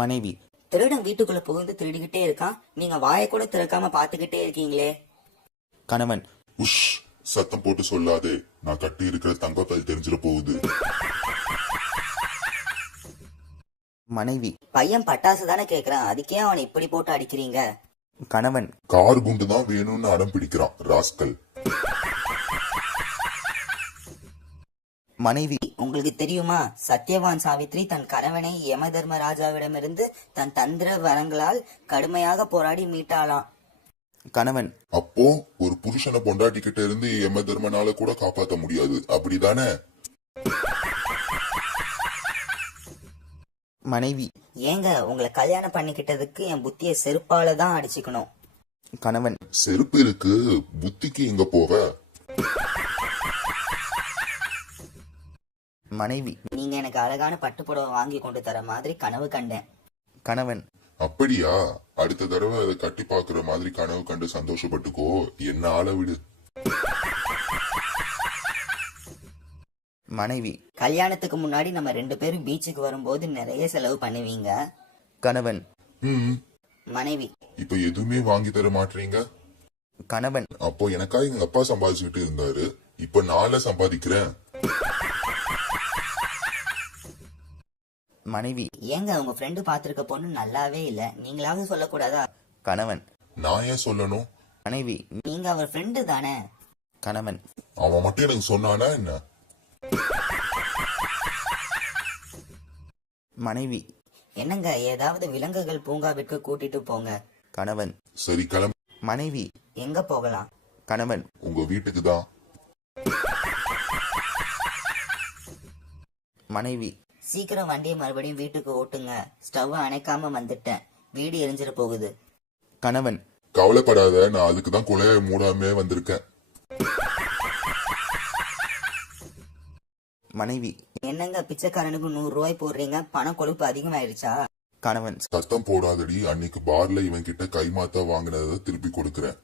மனைவி. திருடன் வீட்டுக்குள்ள புகுந்து திருடிக்கிட்டே இருக்கான், நீங்க வாயை கூட திறக்காம பாத்துக்கிட்டே இருக்கீங்களே. கணவன். உஷ், சத்தம் போட்டு சொல்லாதே, நான் கட்டி இருக்கிற தங்கக்கல் தெரிஞ்சிட போகுது. மனைவி. பையன் பட்டாசு தானே கேக்குறான், அதுக்கே அவனை இப்படி போட்டு அடிக்கிறீங்க. கணவன். கார் குண்டு தான் வேணும்னு அடம் பிடிக்கிறான் ராஸ்கல். மனைவி. உங்களுக்கு தெரியுமா, சத்யவான் சாவித்ரி தன் கணவனை யம தர்மராஜாவிடமிருந்து தன் தந்திர வரங்களால் கடுமையாக போராடி மீட்டாளாம். கணவன். அப்போ ஒரு புருஷனை பொண்டாட்டி கிட்ட இருந்து யம தர்மனால கூட காப்பாத்த முடியாது, அப்படிதானே? மனைவி. ஏங்க, உங்களை கல்யாணம் பண்ணிக்கிட்டதுக்கு என் புத்திய செருப்பால தான் அடிச்சுக்கணும். கணவன். செருப்பு இருக்கு, புத்திக்கு எங்க போக? மனைவி. நீங்க எனக்கு அழகான பட்டுப்புடவை வாங்கி கொண்டு தர மாதிரி கனவு கண்டேன். கணவன். அப்படியா? அடுத்த தடவை அதை கட்டி பாக்குற மாதிரி கனவு கண்டு சந்தோஷப்பட்டுக்கோ, என்ன ஆள விடு. மனைவி. கல்யாணத்துக்கு முன்னாடி நம்ம 2 பேரும் பீச்சுக்கு வரும்போது நிறைய செலவு பண்ணுவீங்க. கணவன். மனைவி. இப்ப எதுவுமே வாங்கி தர மாட்டீங்க. கணவன். அப்போ எனக்கா எங்க அப்பா சம்பாதிச்சுட்டு இருந்தாரு, இப்ப நாள சம்பாதிக்கிறேன். மனைவி. ஏங்க, உங்க ஃப்ரெண்டு பாத்திருக்க பொண்ணு நல்லாவே இல்ல, நீங்களாவது சொல்லக்கூடாதா? கணவன். நான் ஏன் சொல்லணும்? மனைவி. நீங்க அவர் ஃப்ரெண்டு தானே. கணவன். அவன் மட்டும் எனக்கு சொன்னானா என்ன? மனைவி. என்னங்க, ஏதாவது விலங்குகள் பூங்காவிற்கு கூட்டிட்டு போங்க. கணவன். சரி கிளம்பு. மனைவி. எங்க போகலாம்? கணவன். உங்க வீட்டுக்கு தான். மனைவி. சீக்கிரம் வண்டியை மறுபடியும் வீட்டுக்கு ஓட்டுங்க, ஸ்டவ் அணைக்காம வந்துட்டேன், வீடு எரிஞ்சிட போகுது. கணவன். கவலைப்படாத, நான் அதுக்கு தான் குலைய மூடாமே வந்திருக்கேன். மனைவி. என்னங்க, பிச்சைக்காரனுக்கு 100 ரூபாய் போடுறீங்க, பண கொழுப்பு அதிகமாயிருச்சா? கணவன். சத்தம் போடாதடி, அன்னைக்கு பார்ல இவன் கிட்ட கைமாத்தா வாங்கினதை திருப்பி கொடுக்கறேன்.